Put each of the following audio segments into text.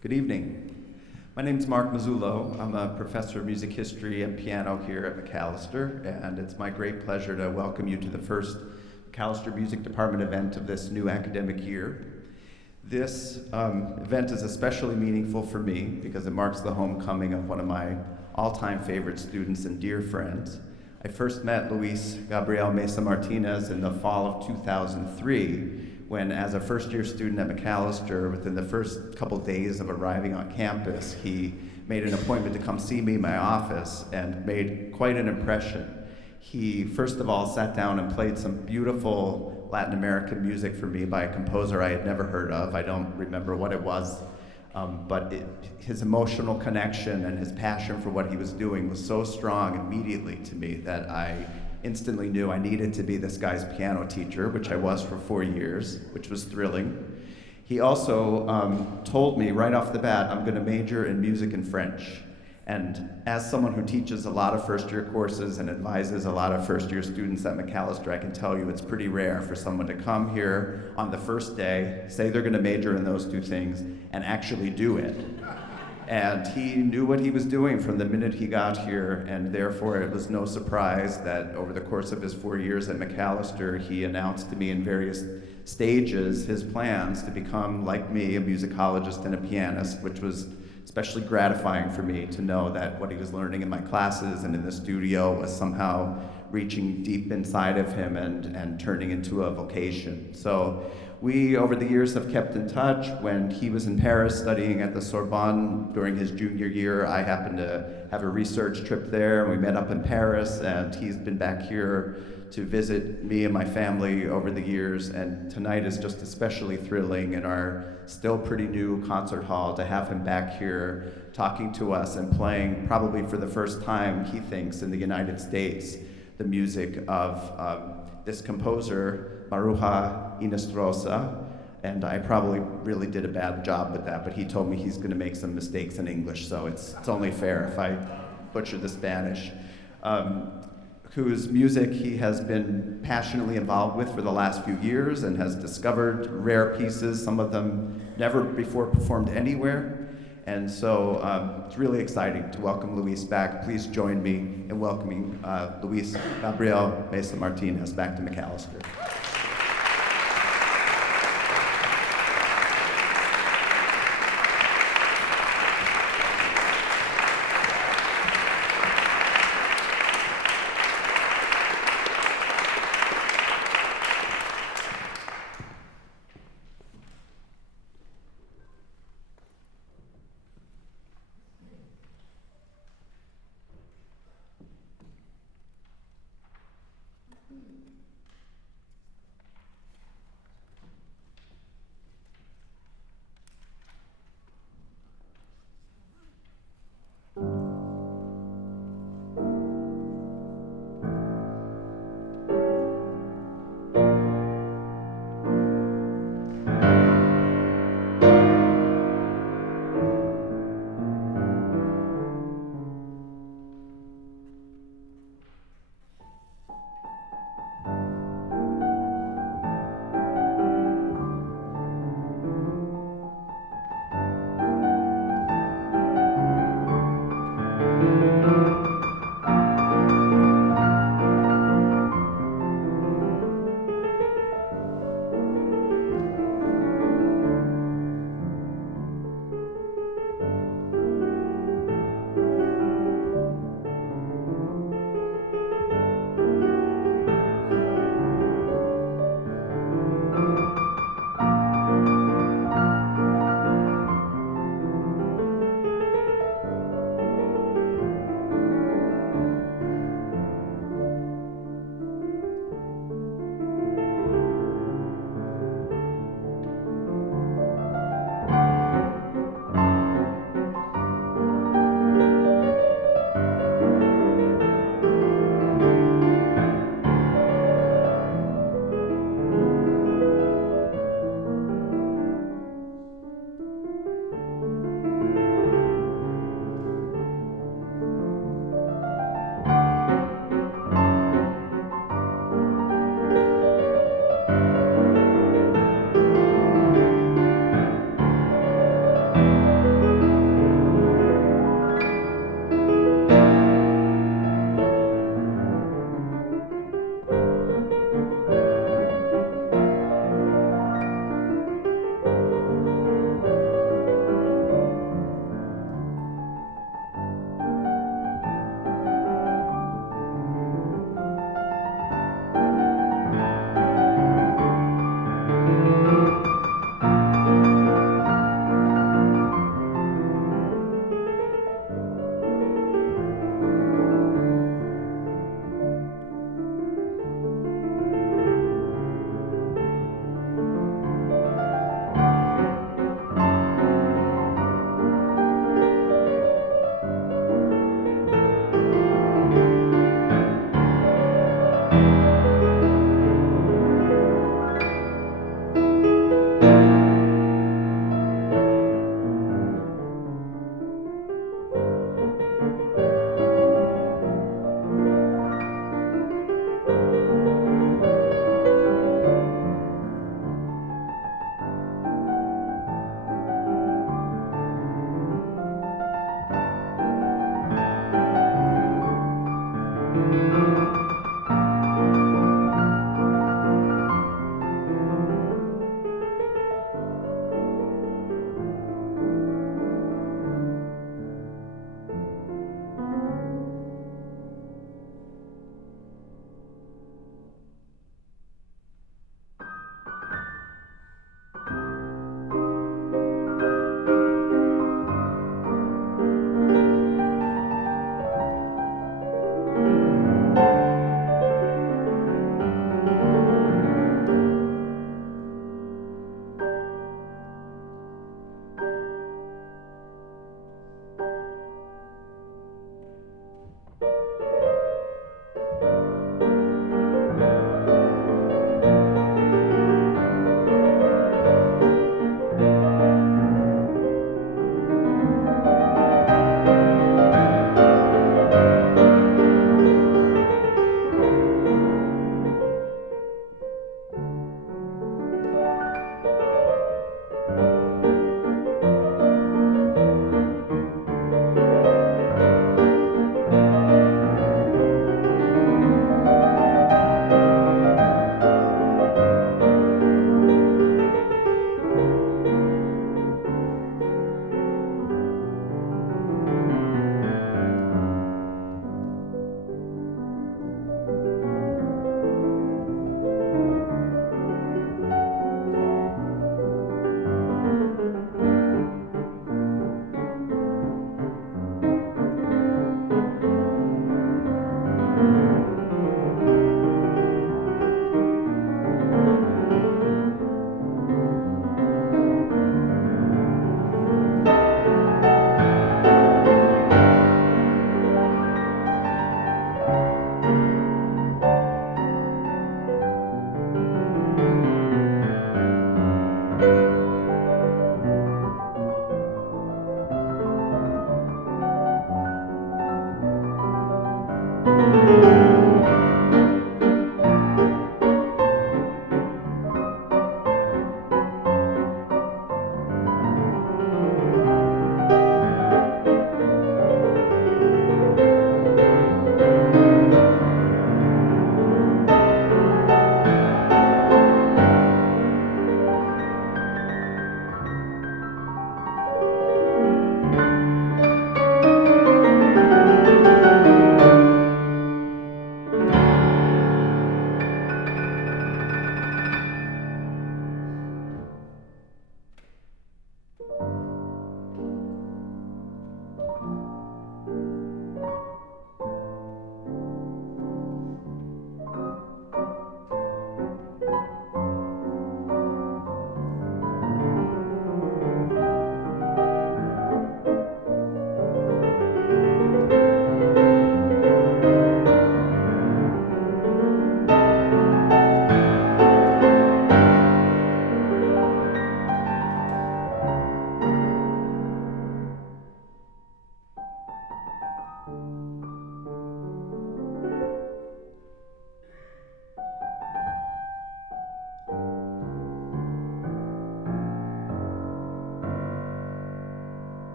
Good evening. My name is Mark Mazullo. I'm a professor of music history and piano here at Macalester, and it's my great pleasure to welcome you to the first Macalester Music Department event of this new academic year. This event is especially meaningful for me because it marks the homecoming of one of my all-time favorite students and dear friends. I first met Luis Gabriel Mesa Martinez in the fall of 2003 when, as a first-year student at Macalester, within the first couple days of arriving on campus, he made an appointment to come see me in my office and made quite an impression. He, first of all, sat down and played some beautiful Latin American music for me by a composer I had never heard of. I don't remember what it was, but his emotional connection and his passion for what he was doing was so strong immediately to me that I instantly knew I needed to be this guy's piano teacher, which I was for 4 years, which was thrilling. He also told me right off the bat, I'm going to major in music and French. And as someone who teaches a lot of first-year courses and advises a lot of first-year students at Macalester, I can tell you it's pretty rare for someone to come here on the first day, say they're going to major in those two things, and actually do it. And he knew what he was doing from the minute he got here, and therefore it was no surprise that over the course of his 4 years at Macalester, he announced to me in various stages his plans to become, like me, a musicologist and a pianist, which was especially gratifying for me to know that what he was learning in my classes and in the studio was somehow reaching deep inside of him and turning into a vocation. So we, over the years, have kept in touch. When he was in Paris studying at the Sorbonne during his junior year, I happened to have a research trip there, and we met up in Paris, and he's been back here to visit me and my family over the years, and tonight is just especially thrilling in our still pretty new concert hall to have him back here talking to us and playing, probably for the first time, he thinks, in the United States, the music of this composer, Maruja Hinestrosa, and I probably really did a bad job with that, but he told me he's going to make some mistakes in English, so it's only fair if I butcher the Spanish. Whose music he has been passionately involved with for the last few years and has discovered rare pieces, some of them never before performed anywhere. And so it's really exciting to welcome Luis back. Please join me in welcoming Luis Gabriel Mesa Martinez back to Macalester.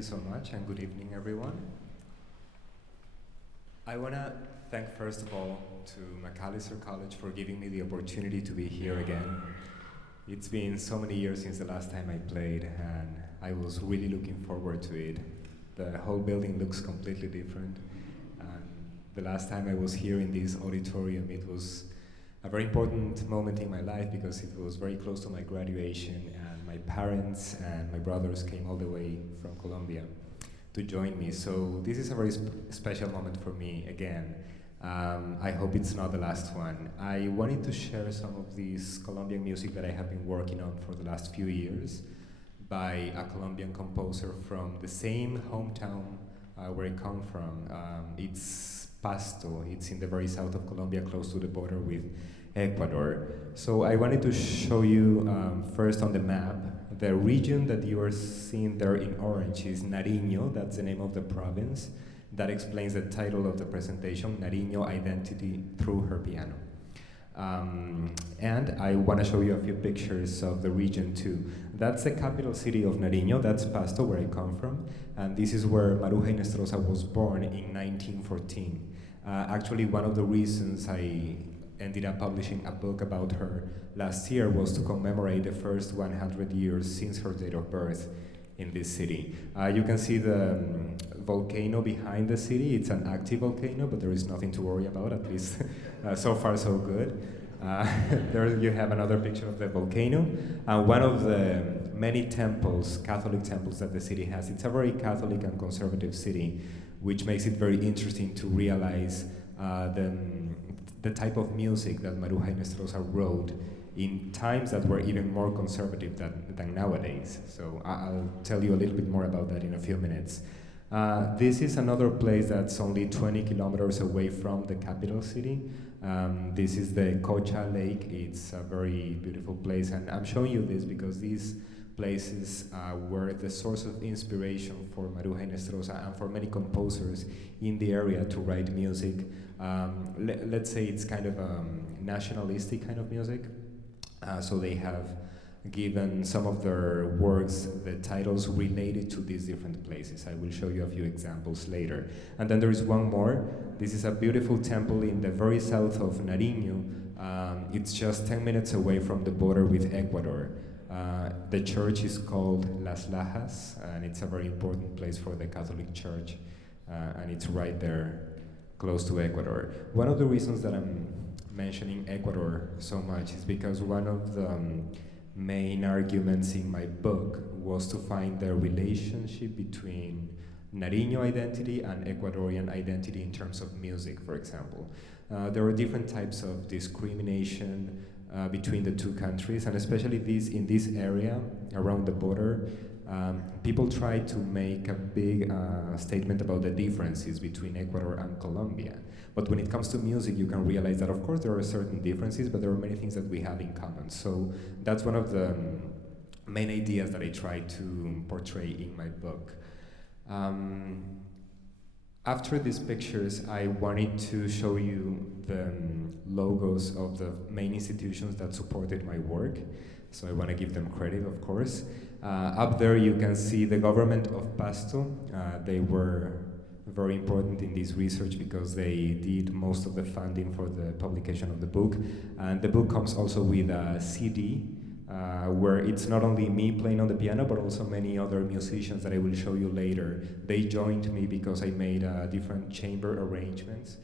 you so much, and good evening, everyone. I want to thank, first of all, to Macalester College for giving me the opportunity to be here again. It's been so many years since the last time I played, and I was really looking forward to it. The whole building looks completely different. And the last time I was here in this auditorium, it was a very important moment in my life because it was very close to my graduation, and my parents and my brothers came all the way from Colombia to join me. So this is a very special moment for me again. I hope it's not the last one. I wanted to share some of this Colombian music that I have been working on for the last few years by a Colombian composer from the same hometown where I come from. It's Pasto. It's in the very south of Colombia, close to the border with Ecuador. So I wanted to show you first on the map, the region that you are seeing there in orange is Nariño. That's the name of the province. That explains the title of the presentation, Nariño, Identity Through Her Piano. And I want to show you a few pictures of the region too. That's the capital city of Nariño, that's Pasto, where I come from. And this is where Maruja Hinestrosa was born in 1914. Actually, one of the reasons I ended up publishing a book about her last year was to commemorate the first 100 years since her date of birth in this city. You can see the volcano behind the city. It's an active volcano, but there is nothing to worry about, at least so far so good. There you have another picture of the volcano. One of the many temples, Catholic temples that the city has. It's a very Catholic and conservative city, which makes it very interesting to realize the type of music that Maruja Hinestrosa wrote in times that were even more conservative than nowadays. So I'll tell you a little bit more about that in a few minutes. This is another place that's only 20 kilometers away from the capital city. This is the Cocha Lake. It's a very beautiful place, and I'm showing you this because these places were the source of inspiration for Maruja Hinestrosa and for many composers in the area to write music. Let's say it's kind of nationalistic kind of music. So they have given some of their works the titles related to these different places. I will show you a few examples later. And then there is one more. This is a beautiful temple in the very south of Nariño. It's just 10 minutes away from the border with Ecuador. The church is called Las Lajas, and it's a very important place for the Catholic Church, and it's right there close to Ecuador. One of the reasons that I'm mentioning Ecuador so much is because one of the main arguments in my book was to find the relationship between Nariño identity and Ecuadorian identity in terms of music, for example. There are different types of discrimination between the two countries, and especially in this area around the border, people try to make a big statement about the differences between Ecuador and Colombia. But when it comes to music, you can realize that, of course, there are certain differences, but there are many things that we have in common. So that's one of the main ideas that I try to portray in my book. After these pictures, I wanted to show you the logos of the main institutions that supported my work. So I want to give them credit, of course. Up there you can see the government of Pasto. They were very important in this research because they did most of the funding for the publication of the book. And the book comes also with a CD where it's not only me playing on the piano, but also many other musicians that I will show you later. They joined me because I made different chamber arrangements.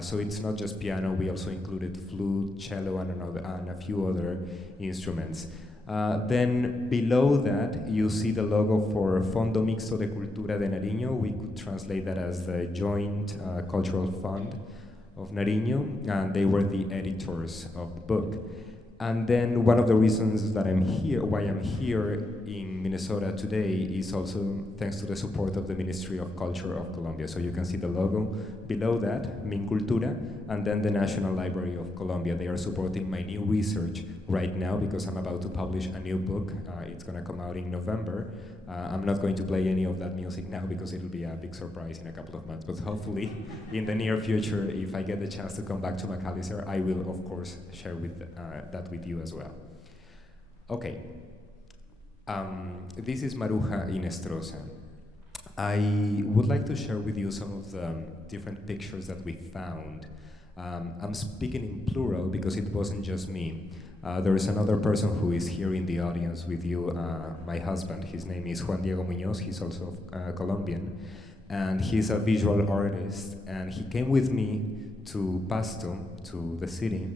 So it's not just piano, we also included flute, cello, and a few other instruments. Then below that, you see the logo for Fondo Mixto de Cultura de Nariño. We could translate that as the Joint Cultural Fund of Nariño, and they were the editors of the book. And then one of the reasons that why I'm here in Minnesota today is also thanks to the support of the Ministry of Culture of Colombia. So you can see the logo below that, Min Cultura, and then the National Library of Colombia. They are supporting my new research right now because I'm about to publish a new book. It's gonna come out in November. I'm not going to play any of that music now because it'll be a big surprise in a couple of months, but hopefully in the near future, if I get the chance to come back to Macalester, I will of course share that with you as well. Okay, this is Maruja Hinestrosa. I would like to share with you some of the different pictures that we found. I'm speaking in plural because it wasn't just me. There is another person who is here in the audience with you, my husband. His name is Juan Diego Muñoz. He's also Colombian, and he's a visual artist. And he came with me to Pasto, to the city,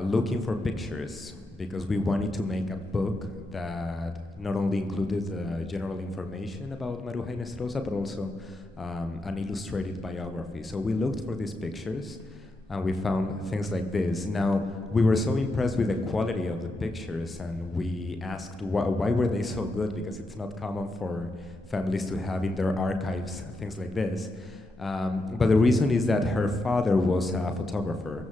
looking for pictures because we wanted to make a book that not only included general information about Maruja Hinestrosa, but also an illustrated biography. So we looked for these pictures, and we found things like this. Now, we were so impressed with the quality of the pictures, and we asked why were they so good, because it's not common for families to have in their archives things like this. But the reason is that her father was a photographer.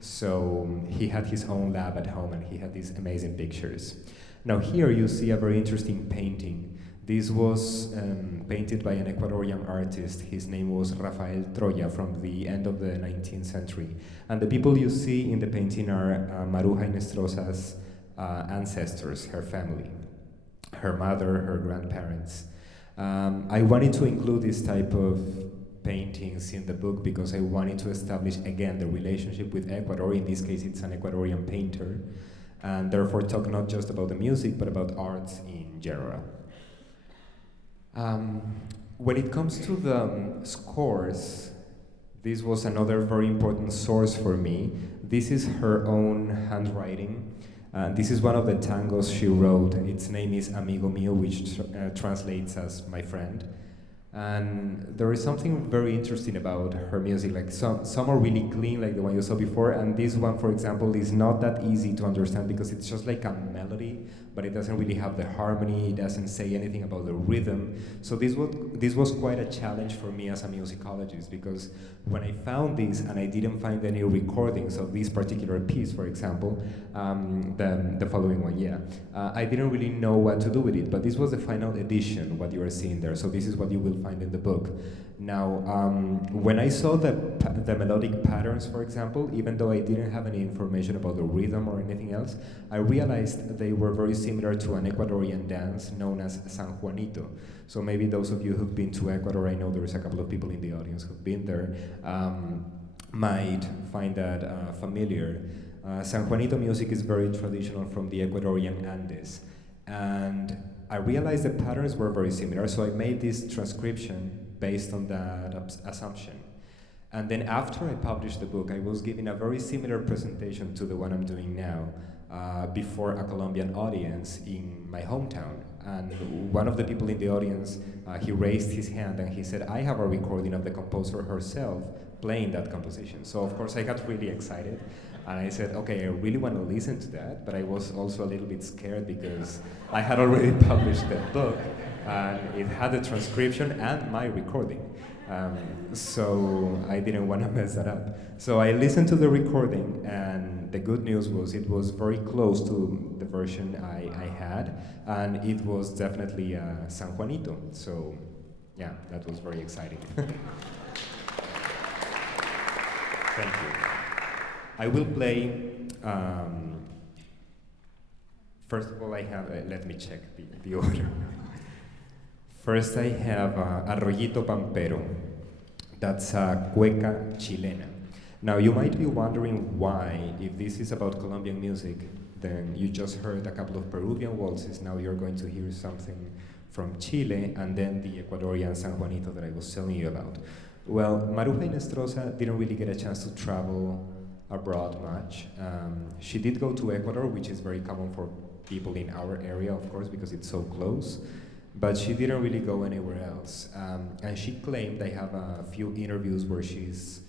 So he had his own lab at home, and he had these amazing pictures. Now here you see a very interesting painting. This was painted by an Ecuadorian artist. His name was Rafael Troya, from the end of the 19th century. And the people you see in the painting are Maruja Hinestrosa's ancestors, her family, her mother, her grandparents. I wanted to include this type of paintings in the book because I wanted to establish again the relationship with Ecuador. In this case, it's an Ecuadorian painter, and therefore talk not just about the music but about arts in general. When it comes to the scores, this was another very important source for me. This is her own handwriting. This is one of the tangos she wrote. Its name is Amigo Mío, which translates as my friend. And there is something very interesting about her music. Like some are really clean, like the one you saw before, and this one, for example, is not that easy to understand because it's just like a melody, but it doesn't really have the harmony, it doesn't say anything about the rhythm. So this was quite a challenge for me as a musicologist, because when I found this and I didn't find any recordings of this particular piece, for example, the following one, I didn't really know what to do with it, but this was the final edition, what you are seeing there, so this is what you will find in the book. Now, when I saw the melodic patterns, for example, even though I didn't have any information about the rhythm or anything else, I realized they were very similar to an Ecuadorian dance known as Sanjuanito. So maybe those of you who've been to Ecuador, I know there's a couple of people in the audience who've been there, might find that familiar. Sanjuanito music is very traditional from the Ecuadorian Andes. And I realized the patterns were very similar, so I made this transcription based on that assumption. And then after I published the book, I was giving a very similar presentation to the one I'm doing now before a Colombian audience in my hometown. And one of the people in the audience, he raised his hand and he said, I have a recording of the composer herself playing that composition. So of course I got really excited. And I said, okay, I really want to listen to that, but I was also a little bit scared because I had already published that book, and it had the transcription and my recording. So I didn't want to mess that up. So I listened to the recording, and the good news was it was very close to the version I had, and it was definitely Sanjuanito. So yeah, that was very exciting. Thank you. I will play, first of all I have, let me check the order. First I have Arroyito Pampero, that's Cueca chilena. Now you might be wondering why, if this is about Colombian music, then you just heard a couple of Peruvian waltzes, now you're going to hear something from Chile, and then the Ecuadorian Sanjuanito that I was telling you about. Well, Maruja Hinestrosa didn't really get a chance to travel abroad much. She did go to Ecuador, which is very common for people in our area, of course, because it's so close, but she didn't really go anywhere else. And she claimed, I have a few interviews where she's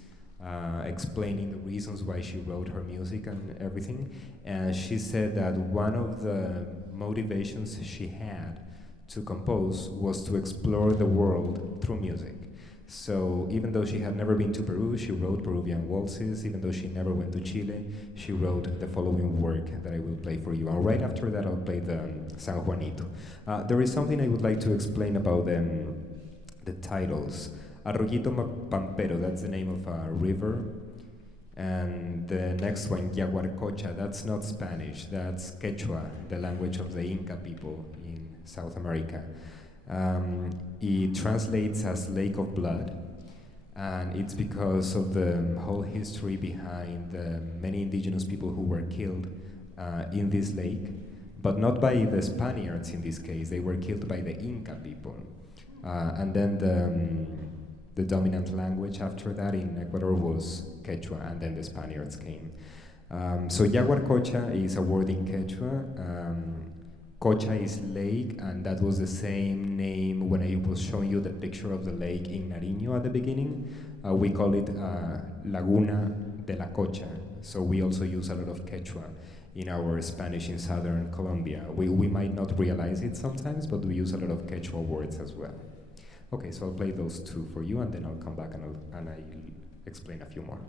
explaining the reasons why she wrote her music and everything, and she said that one of the motivations she had to compose was to explore the world through music. So even though she had never been to Peru, she wrote Peruvian waltzes. Even though she never went to Chile, she wrote the following work that I will play for you. And right after that, I'll play the Sanjuanito. There is something I would like to explain about the titles. Arroyito Pampero, that's the name of a river. And the next one, Yaguarcocha, that's not Spanish, that's Quechua, the language of the Inca people in South America. It translates as Lake of Blood, and it's because of the whole history behind the many indigenous people who were killed in this lake, but not by the Spaniards in this case. They were killed by the Inca people. And then the dominant language after that in Ecuador was Quechua, and then the Spaniards came. So Yaguarcocha is a word in Quechua. Cocha is lake, and that was the same name when I was showing you the picture of the lake in Nariño at the beginning. We call it Laguna de la Cocha. So we also use a lot of Quechua in our Spanish in southern Colombia. We might not realize it sometimes, but we use a lot of Quechua words as well. Okay, so I'll play those two for you, and then I'll come back and I'll explain a few more.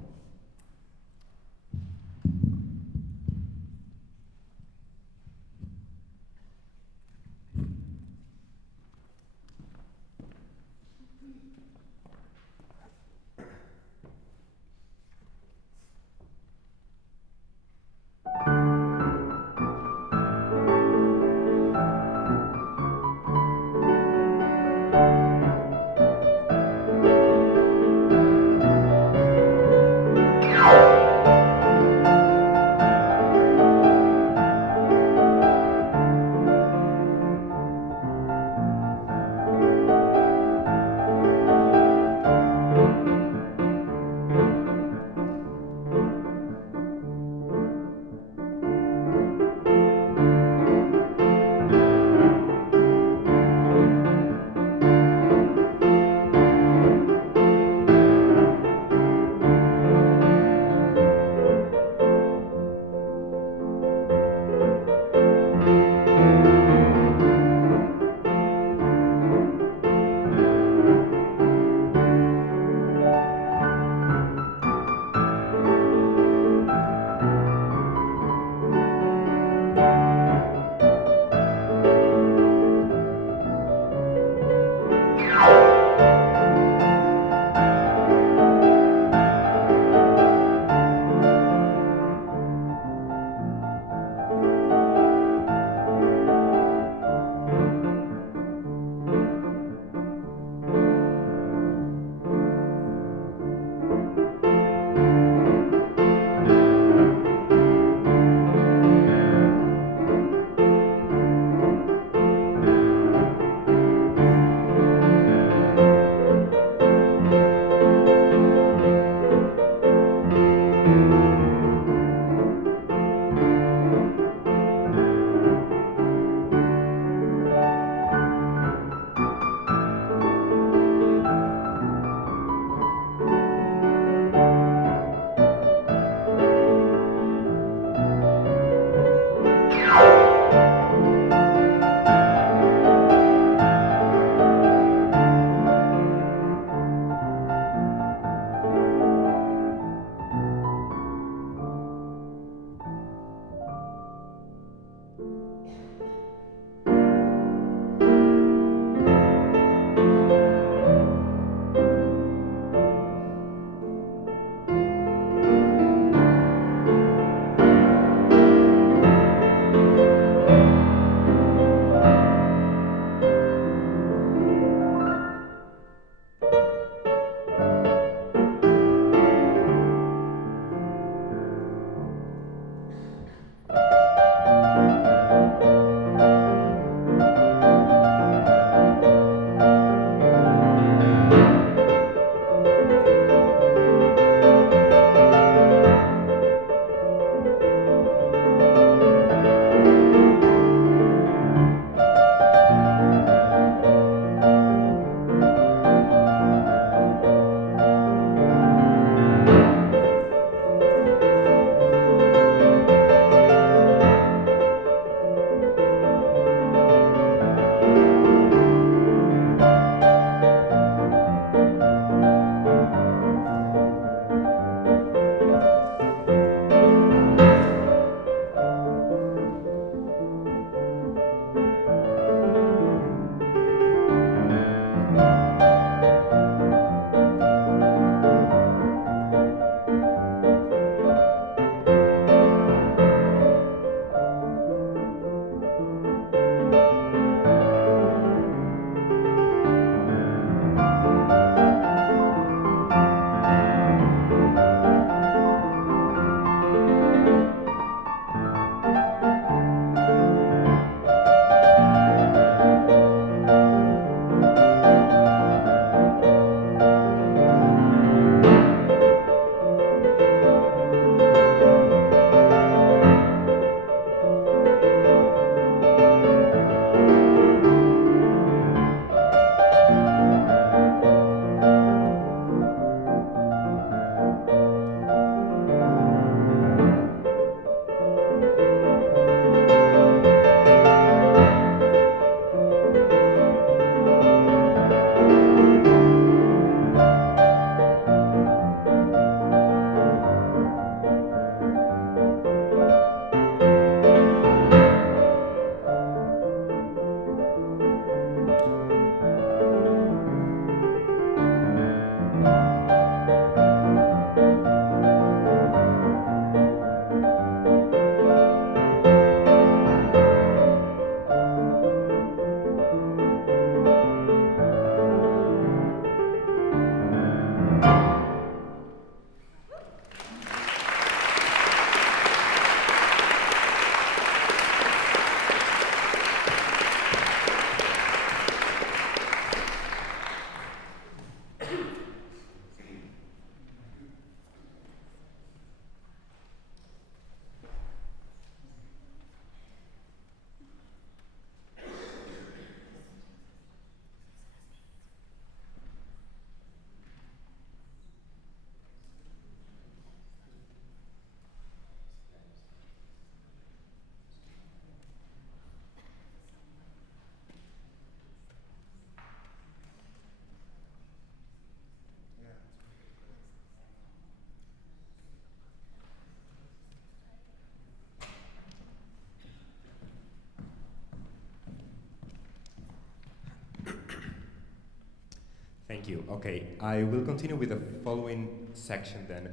you. Okay, I will continue with the following section then.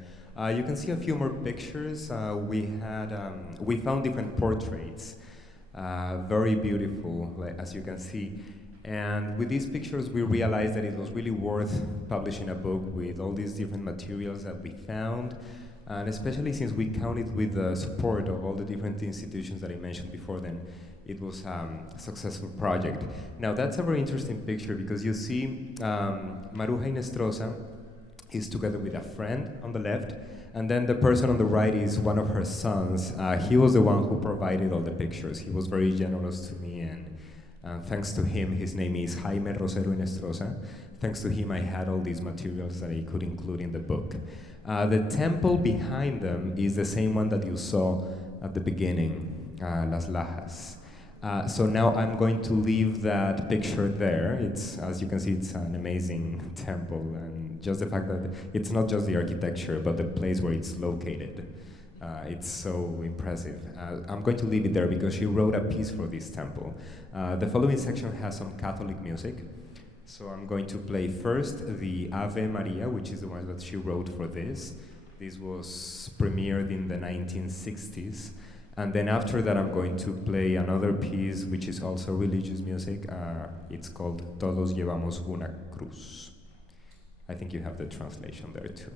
You can see a few more pictures. We found different portraits, very beautiful, as you can see. And with these pictures, we realized that it was really worth publishing a book with all these different materials that we found, and especially since we counted with the support of all the different institutions that I mentioned before then, it was a successful project. Now that's a very interesting picture because you see Maruja Hinestrosa is together with a friend on the left, and then the person on the right is one of her sons. He was the one who provided all the pictures. He was very generous to me, and thanks to him, his name is Jaime Rosero Hinestrosa. Thanks to him, I had all these materials that I could include in the book. The temple behind them is the same one that you saw at the beginning, Las Lajas. So now I'm going to leave that picture there. It's, as you can see, it's an amazing temple, and just the fact that it's not just the architecture, but the place where it's located. It's so impressive. I'm going to leave it there because she wrote a piece for this temple. The following section has some Catholic music. So I'm going to play first the Ave Maria, which is the one that she wrote for this. This was premiered in the 1960s. And then after that, I'm going to play another piece, which is also religious music. It's called Todos llevamos una cruz. I think you have the translation there too.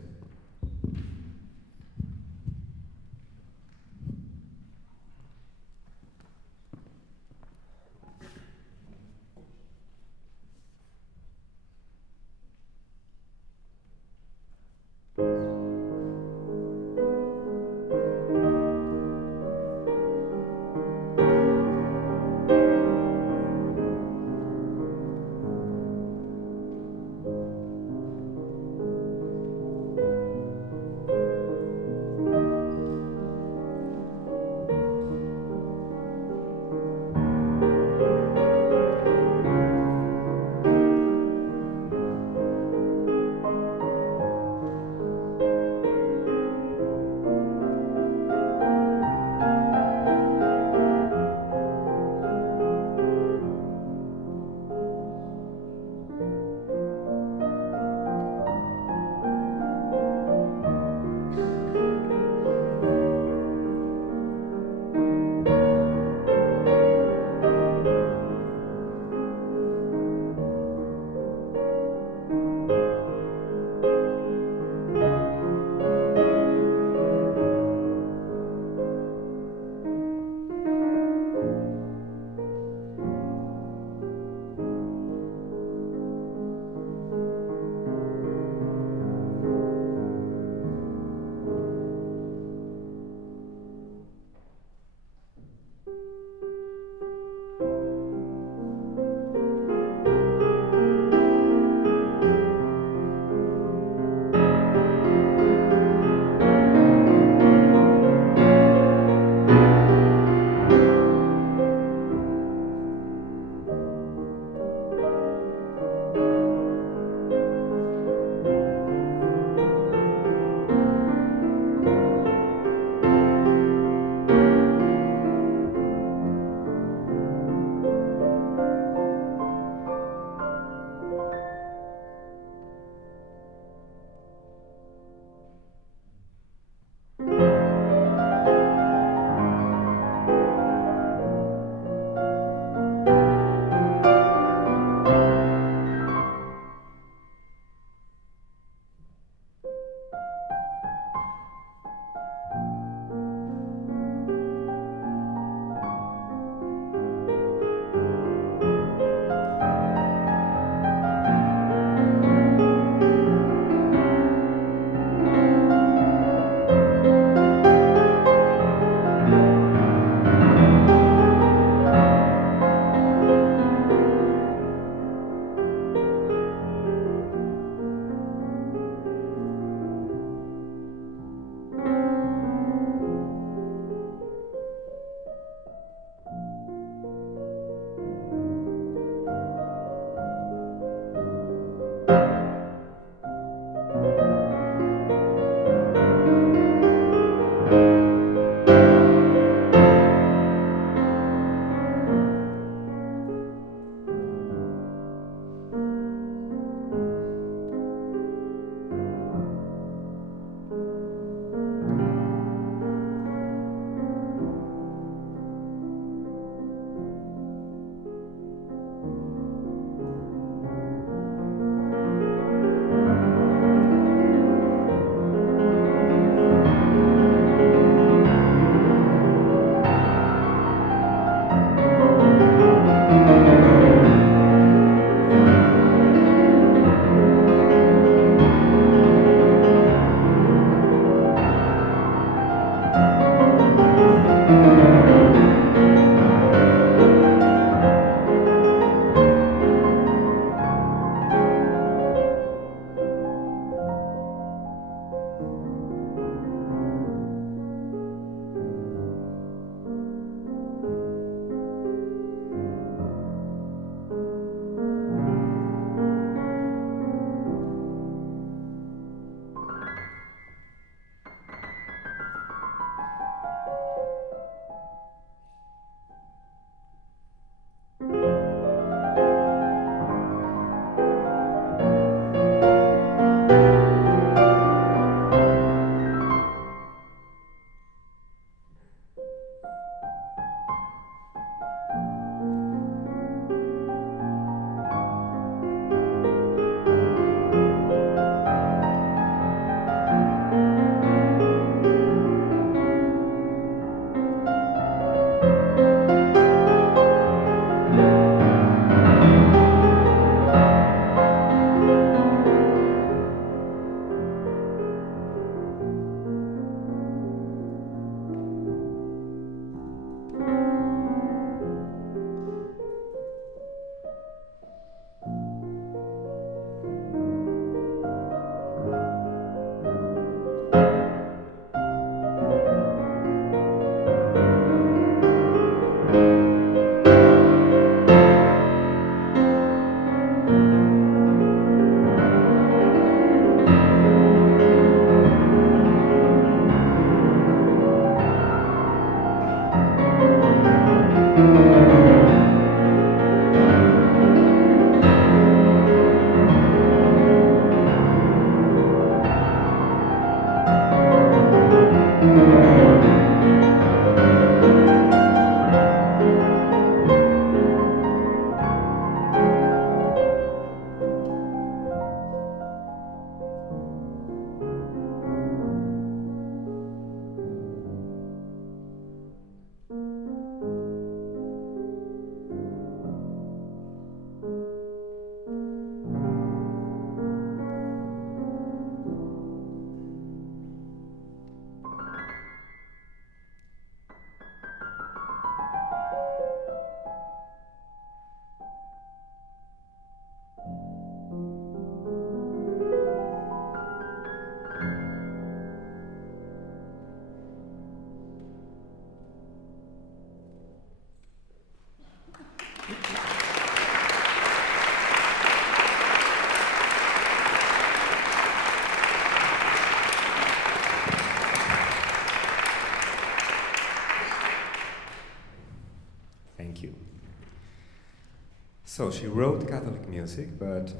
So she wrote Catholic music, but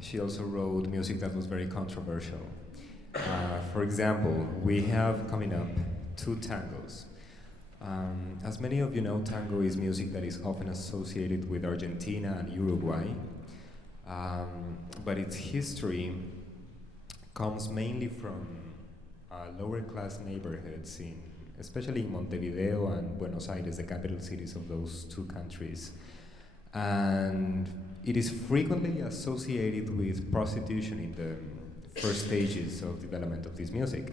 she also wrote music that was very controversial. For example, we have coming up two tangos. As many of you know, tango is music that is often associated with Argentina and Uruguay, but its history comes mainly from lower class neighborhoods, especially in Montevideo and Buenos Aires, the capital cities of those two countries. And it is frequently associated with prostitution in the first stages of development of this music.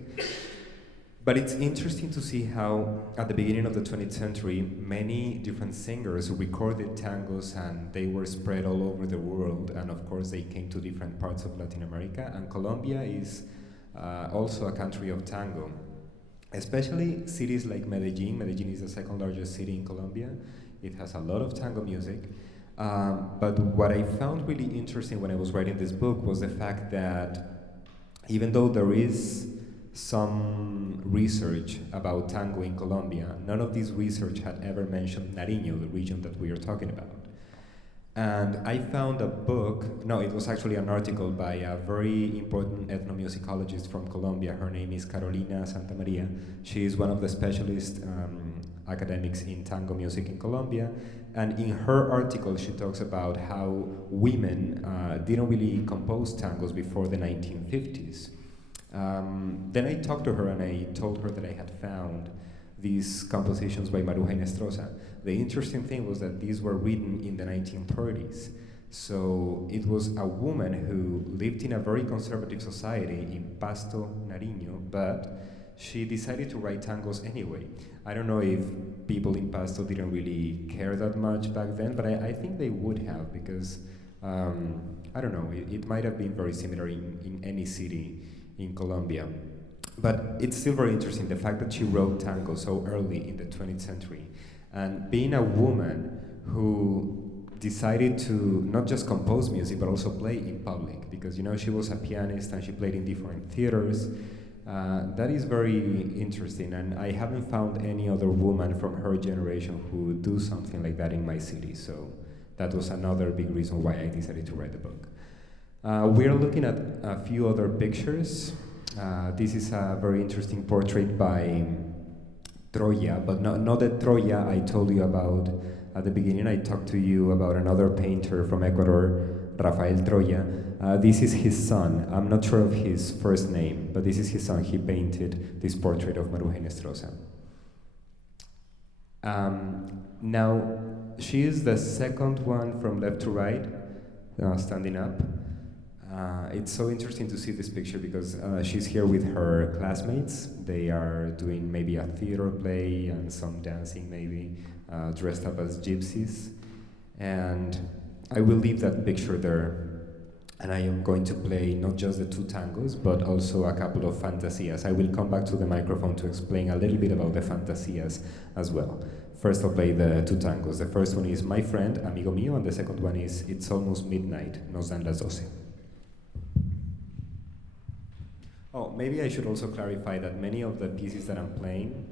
But it's interesting to see how, at the beginning of the 20th century, many different singers recorded tangos and they were spread all over the world. And of course, they came to different parts of Latin America. And Colombia is also a country of tango, especially cities like Medellin. Medellin is the second largest city in Colombia. It has a lot of tango music. But what I found really interesting when I was writing this book was the fact that even though there is some research about tango in Colombia, none of this research had ever mentioned Nariño, the region that we are talking about. And I found a book, no, it was actually an article by a very important ethnomusicologist from Colombia. Her name is Carolina Santa Maria. She is one of the specialist academics in tango music in Colombia. And in her article, she talks about how women didn't really compose tangos before the 1950s. Then I talked to her and I told her that I had found these compositions by Maruja Hinestrosa. The interesting thing was that these were written in the 1930s. So it was a woman who lived in a very conservative society in Pasto, Nariño, but she decided to write tangos anyway. I don't know if people in Pasto didn't really care that much back then, but I think they would have because, I don't know, it might have been very similar in any city in Colombia. But it's still very interesting, the fact that she wrote tango so early in the 20th century. And being a woman who decided to not just compose music, but also play in public, because she was a pianist and she played in different theaters. That is very interesting, and I haven't found any other woman from her generation who would do something like that in my city, so that was another big reason why I decided to write the book. We're looking at a few other pictures. This is a very interesting portrait by Troya, but not the Troya I told you about at the beginning. I talked to you about another painter from Ecuador, Rafael Troya. This is his son. I'm not sure of his first name, but this is his son. He painted this portrait of Maruja Hinestrosa. Now, she is the second one from left to right, standing up. It's so interesting to see this picture because she's here with her classmates. They are doing maybe a theater play and some dancing maybe, dressed up as gypsies. And I will leave that picture there. And I am going to play not just the two tangos, but also a couple of fantasias. I will come back to the microphone to explain a little bit about the fantasias as well. First, I'll play the two tangos. The first one is My Friend, Amigo Mío, and the second one is It's Almost Midnight, Nos dan las 12. Oh, maybe I should also clarify that many of the pieces that I'm playing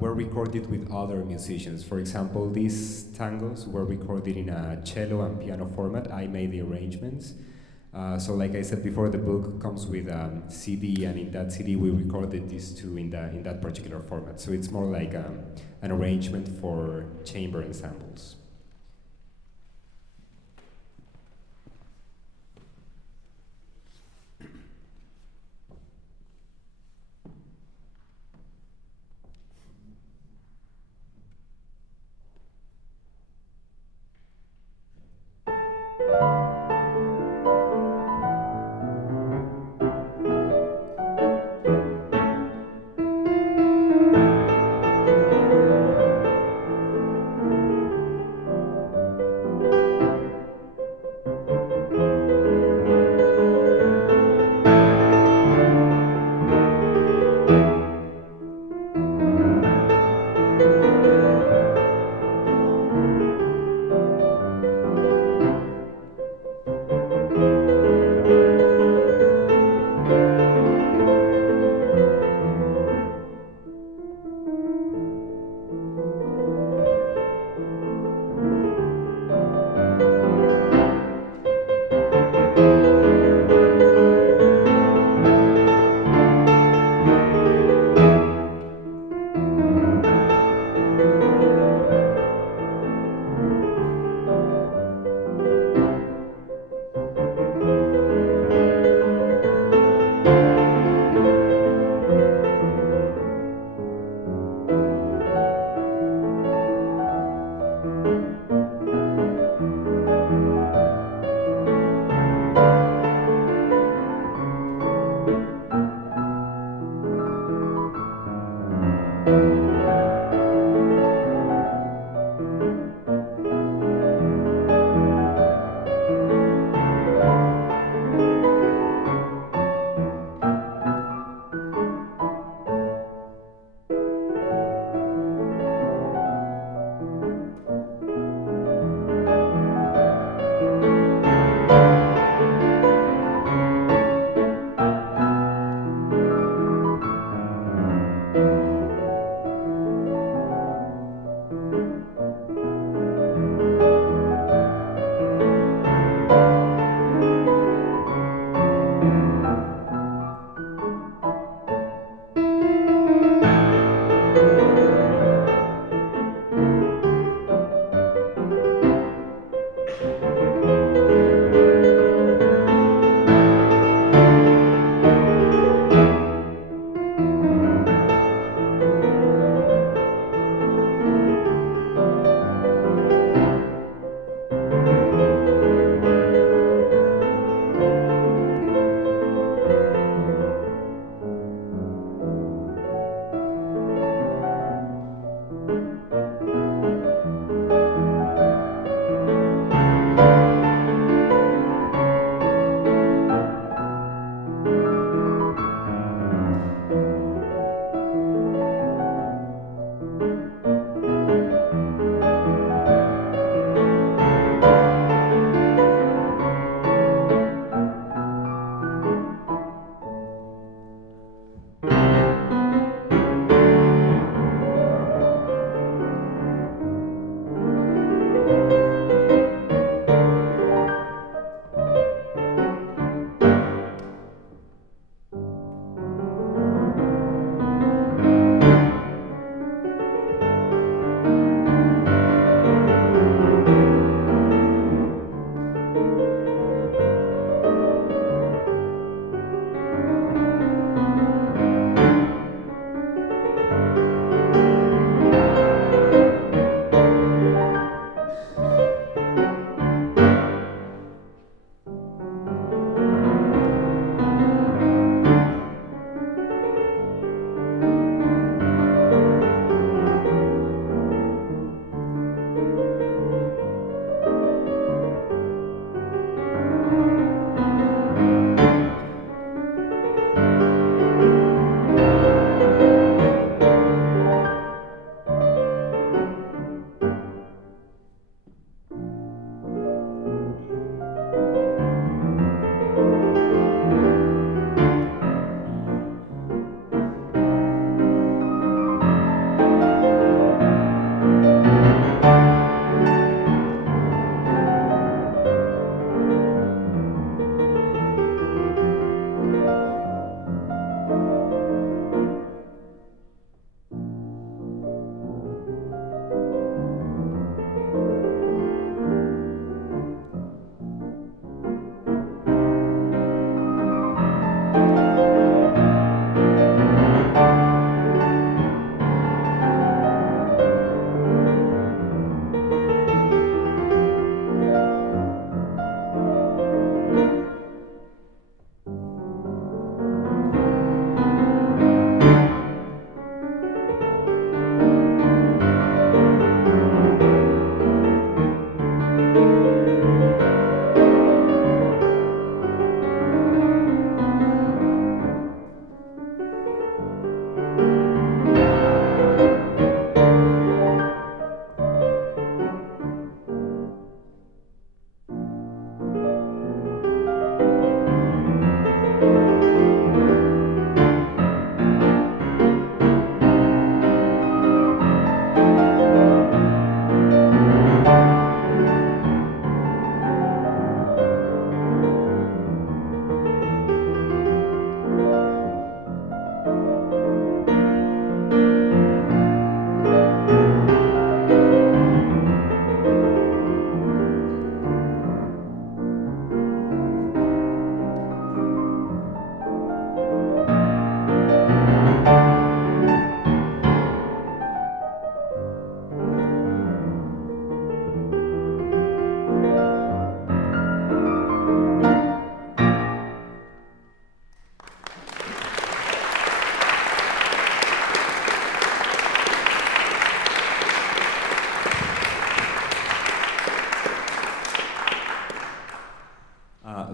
were recorded with other musicians. For example, these tangos were recorded in a cello and piano format. I made the arrangements. So like I said before, the book comes with a CD, and in that CD we recorded these two in that particular format. So it's more like an arrangement for chamber ensembles.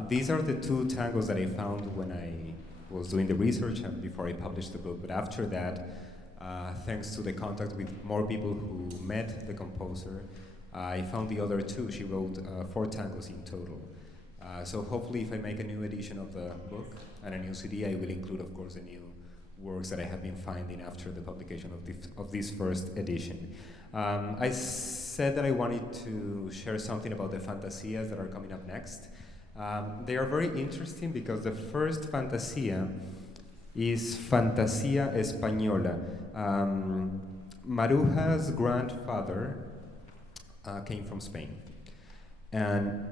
These are the two tangos that I found when I was doing the research and before I published the book. But after that, thanks to the contact with more people who met the composer, I found the other two. She wrote 4 tangos in total. So hopefully if I make a new edition of the book and a new CD, I will include, of course, the new works that I have been finding after the publication of this first edition. I said that I wanted to share something about the fantasias that are coming up next. They are very interesting because the first fantasia is Fantasia Española. Maruja's grandfather came from Spain. And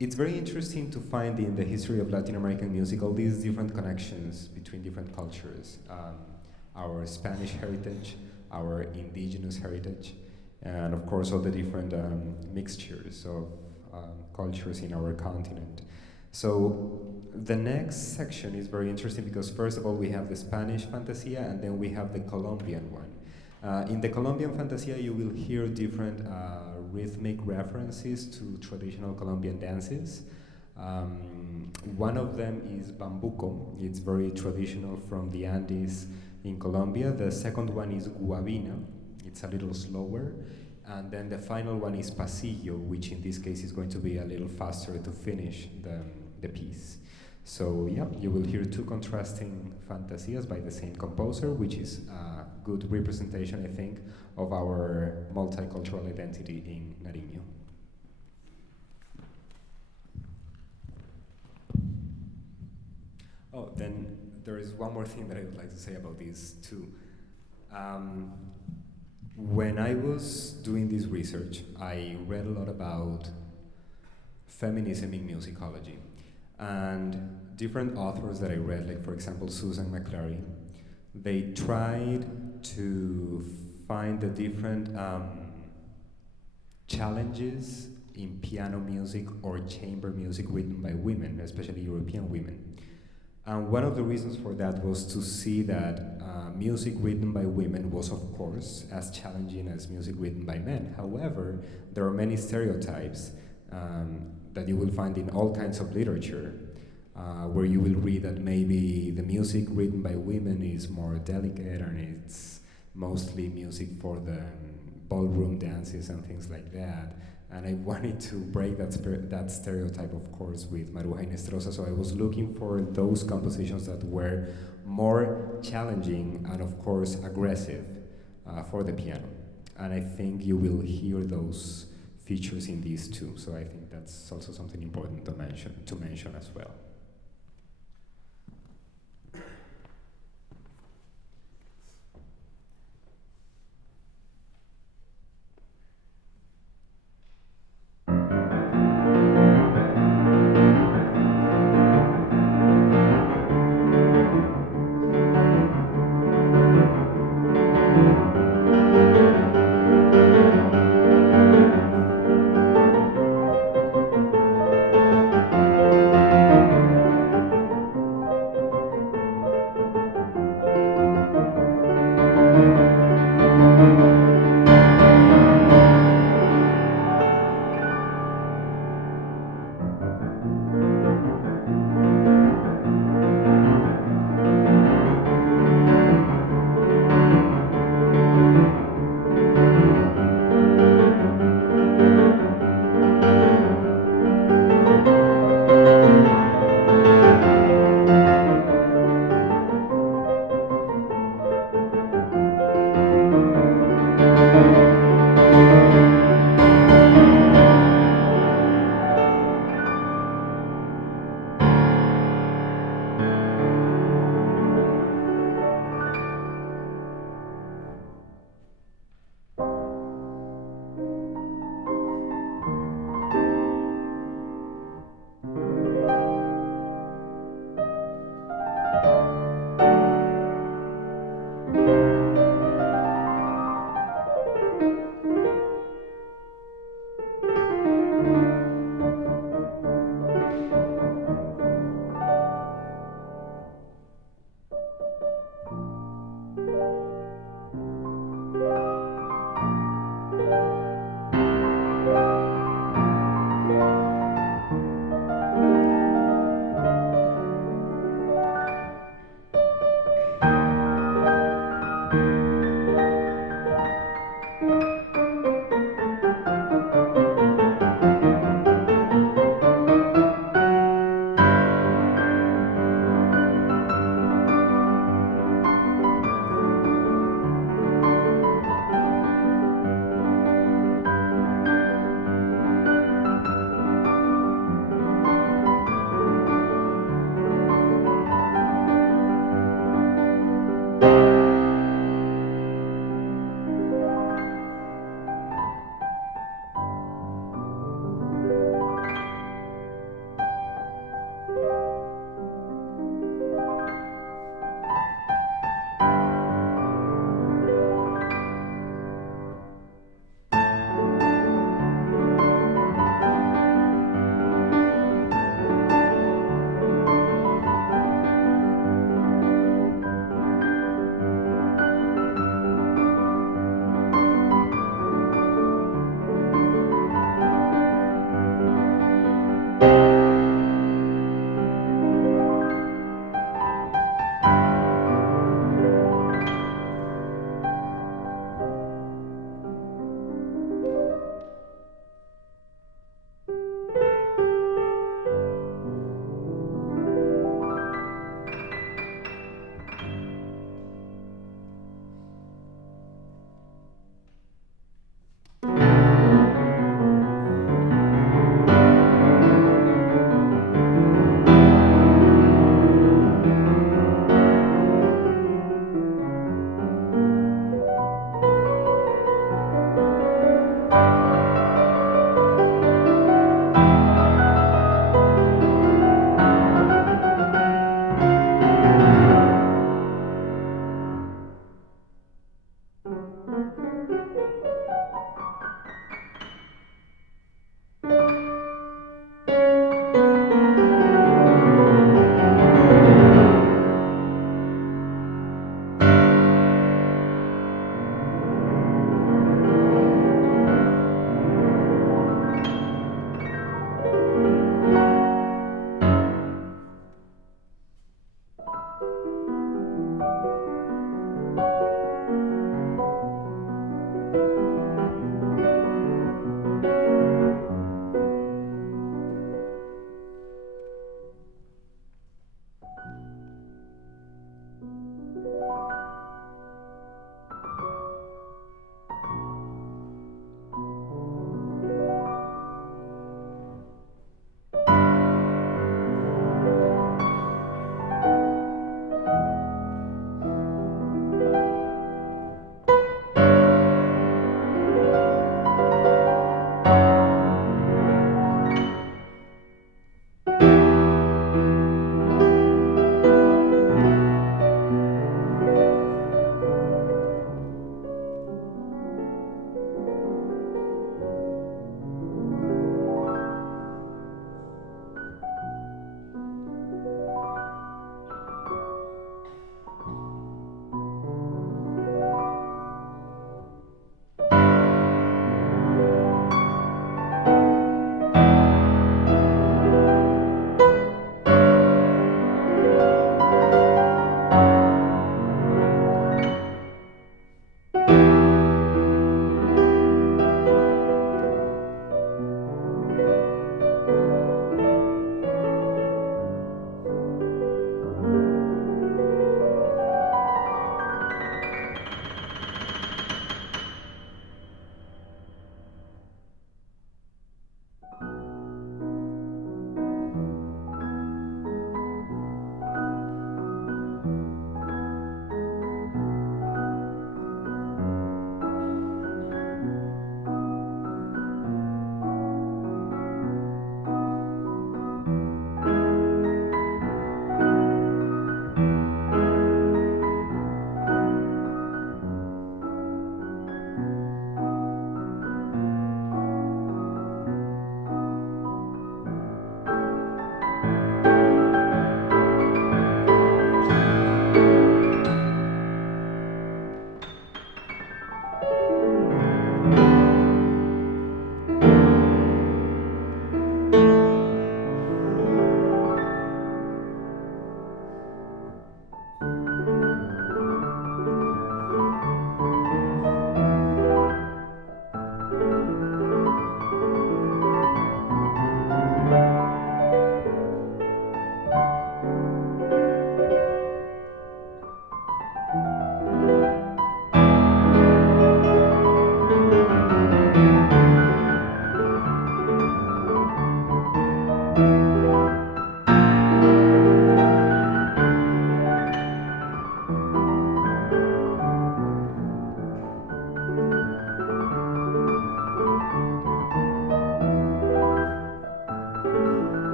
it's very interesting to find in the history of Latin American music all these different connections between different cultures. Our Spanish heritage, our indigenous heritage, and of course all the different mixtures of cultures in our continent. So the next section is very interesting because first of all we have the Spanish fantasia and then we have the Colombian one. In the Colombian fantasia you will hear different rhythmic references to traditional Colombian dances. One of them is bambuco. It's very traditional from the Andes in Colombia. The second one is guabina. It's a little slower. And then the final one is pasillo, which in this case is going to be a little faster to finish the piece. So yeah, you will hear 2 contrasting fantasias by the same composer, which is a good representation, I think, of our multicultural identity in Nariño. Oh, then there is one more thing that I would like to say about these 2. When I was doing this research, I read a lot about feminism in musicology. And different authors that I read, like for example Susan McClary, they tried to find the different challenges in piano music or chamber music written by women, especially European women. And one of the reasons for that was to see that music written by women was, of course, as challenging as music written by men. However, there are many stereotypes that you will find in all kinds of literature, where you will read that maybe the music written by women is more delicate and it's mostly music for the ballroom dances and things like that. And I wanted to break that stereotype, of course, with Maruja Hinestrosa, so I was looking for those compositions that were more challenging and, of course, aggressive for the piano. And I think you will hear those features in these 2, so I think that's also something important to mention as well.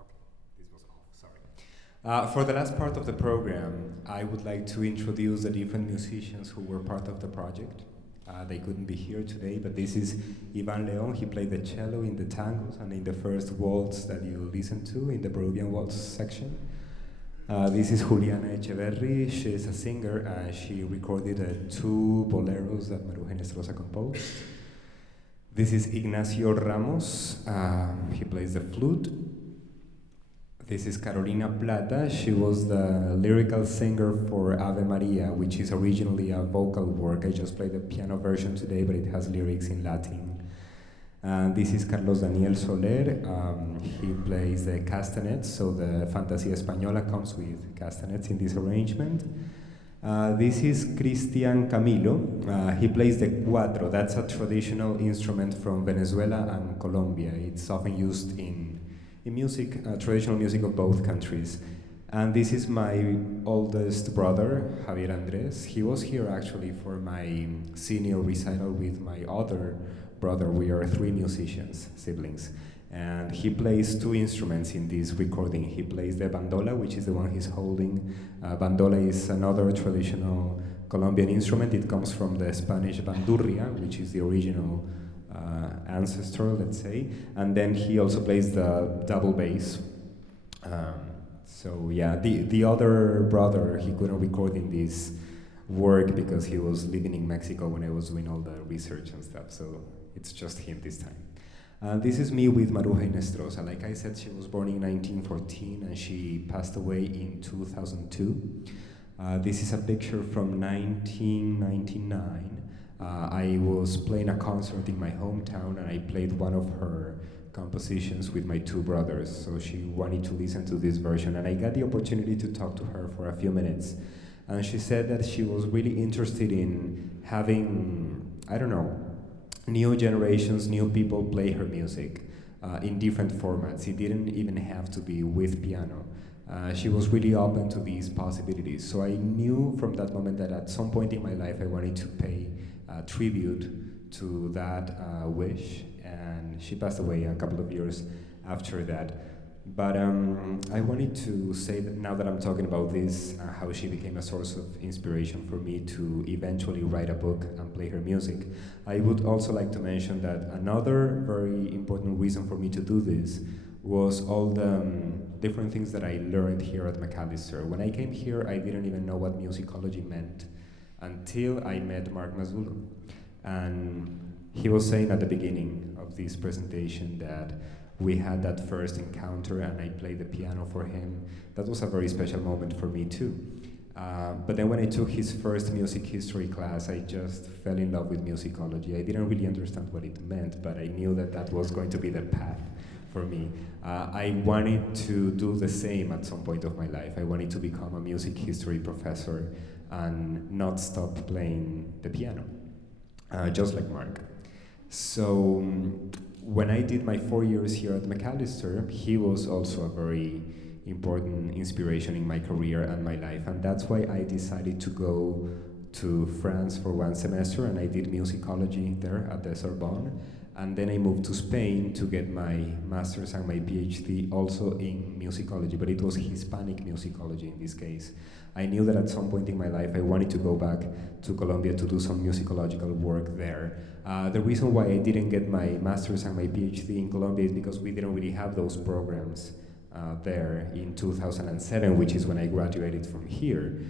Okay, this was off, sorry. For the last part of the program, I would like to introduce the different musicians who were part of the project. They couldn't be here today, but this is Ivan Leon. He played the cello in the tangos and in the first waltz that you listened to in the Peruvian waltz section. This is Juliana Echeverri. She is a singer and she recorded 2 boleros that Maruja Hinestrosa composed. This is Ignacio Ramos. He plays the flute. This is Carolina Plata. She was the lyrical singer for Ave Maria, which is originally a vocal work. I just played the piano version today, but it has lyrics in Latin. This is Carlos Daniel Soler. He plays the castanets, so the Fantasia Española comes with castanets in this arrangement. This is Cristian Camilo. He plays the cuatro. That's a traditional instrument from Venezuela and Colombia. It's often used in music, traditional music of both countries. And this is my oldest brother, Javier Andres. He was here actually for my senior recital with my other brother. We are 3 musicians, siblings. And he plays 2 instruments in this recording. He plays the bandola, which is the one he's holding. Bandola is another traditional Colombian instrument. It comes from the Spanish bandurria, which is the original ancestor, let's say. And then he also plays the double bass. So yeah, the other brother, he couldn't record in this work because he was living in Mexico when I was doing all the research and stuff. So it's just him this time. This is me with Maruja Hinestrosa. Like I said, she was born in 1914 and she passed away in 2002. This is a picture from 1999. I was playing a concert in my hometown and I played one of her compositions with my 2 brothers. So she wanted to listen to this version and I got the opportunity to talk to her for a few minutes. And she said that she was really interested in having, I don't know, new generations, new people play her music in different formats. It didn't even have to be with piano. She was really open to these possibilities. So I knew from that moment that at some point in my life I wanted to pay tribute to that wish, and she passed away a couple of years after that. But I wanted to say that now that I'm talking about this, how she became a source of inspiration for me to eventually write a book and play her music. I would also like to mention that another very important reason for me to do this was all the different things that I learned here at Macalester. When I came here, I didn't even know what musicology meant until I met Mark Mazullo. And he was saying at the beginning of this presentation that we had that first encounter and I played the piano for him. That was a very special moment for me too. But then when I took his first music history class, I just fell in love with musicology. I didn't really understand what it meant, but I knew that that was going to be the path for me. I wanted to do the same at some point of my life. I wanted to become a music history professor and not stop playing the piano, just like Mark. So when I did my 4 years here at Macalester, he was also a very important inspiration in my career and my life, and that's why I decided to go to France for 1 semester, and I did musicology there at the Sorbonne. And then I moved to Spain to get my master's and my PhD also in musicology, but it was Hispanic musicology in this case. I knew that at some point in my life I wanted to go back to Colombia to do some musicological work there. The reason why I didn't get my master's and my PhD in Colombia is because we didn't really have those programs there in 2007, which is when I graduated from here.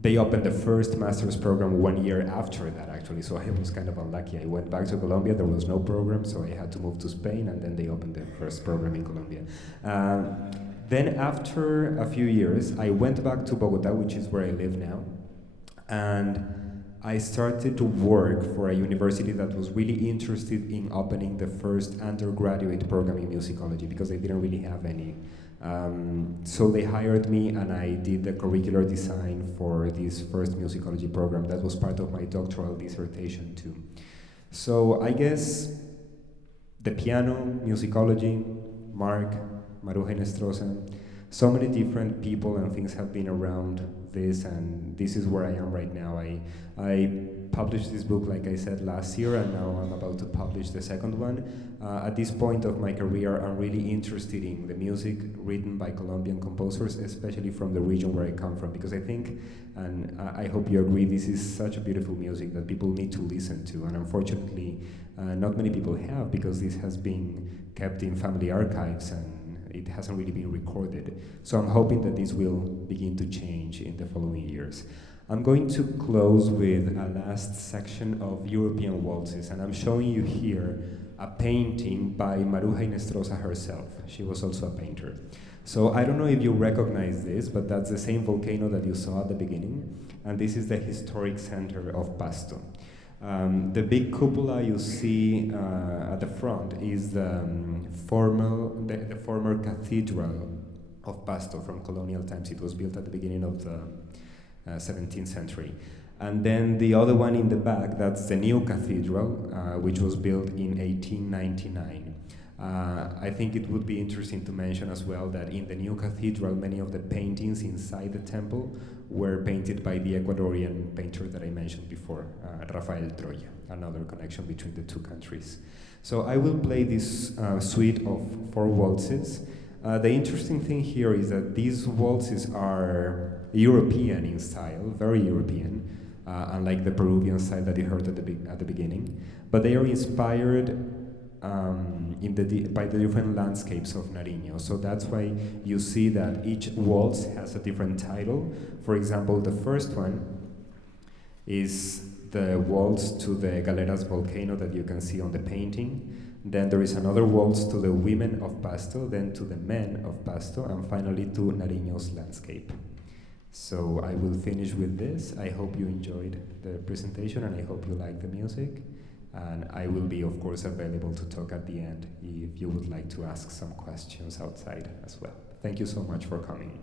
They opened the first master's program 1 year after that, actually, so I was kind of unlucky. I went back to Colombia, there was no program, so I had to move to Spain, and then they opened the first program in Colombia. Then after a few years, I went back to Bogota, which is where I live now, and I started to work for a university that was really interested in opening the first undergraduate program in musicology, because they didn't really have any. So they hired me and I did the curricular design for this first musicology program. That was part of my doctoral dissertation too. So I guess the piano, musicology, Mark, Maruja Hinestrosa, so many different people and things have been around this, and this is where I am right now. I published this book, like I said, last year, and now I'm about to publish the second one. At this point of my career, I'm really interested in the music written by Colombian composers, especially from the region where I come from, because I think, and I hope you agree, this is such a beautiful music that people need to listen to, and unfortunately, not many people have, because this has been kept in family archives and it hasn't really been recorded. So I'm hoping that this will begin to change in the following years. I'm going to close with a last section of European waltzes, and I'm showing you here a painting by Maruja Hinestrosa herself. She was also a painter. So I don't know if you recognize this, but that's the same volcano that you saw at the beginning, and this is the historic center of Pasto. The big cupola you see at the front is the former cathedral of Pasto from colonial times. It was built at the beginning of the 17th century. And then the other one in the back, that's the new cathedral, which was built in 1899. I think it would be interesting to mention as well that in the new cathedral, many of the paintings inside the temple were painted by the Ecuadorian painter that I mentioned before, Rafael Troya, another connection between the two countries. So I will play this suite of 4 waltzes. The interesting thing here is that these waltzes are European in style, very European, unlike the Peruvian style that you heard at the beginning, but they are inspired by the different landscapes of Nariño. So that's why you see that each waltz has a different title. For example, the first one is the waltz to the Galeras volcano that you can see on the painting. Then there is another waltz to the women of Pasto, then to the men of Pasto, and finally to Nariño's landscape. So I will finish with this. I hope you enjoyed the presentation and I hope you like the music. And I will be, of course, available to talk at the end if you would like to ask some questions outside as well. Thank you so much for coming.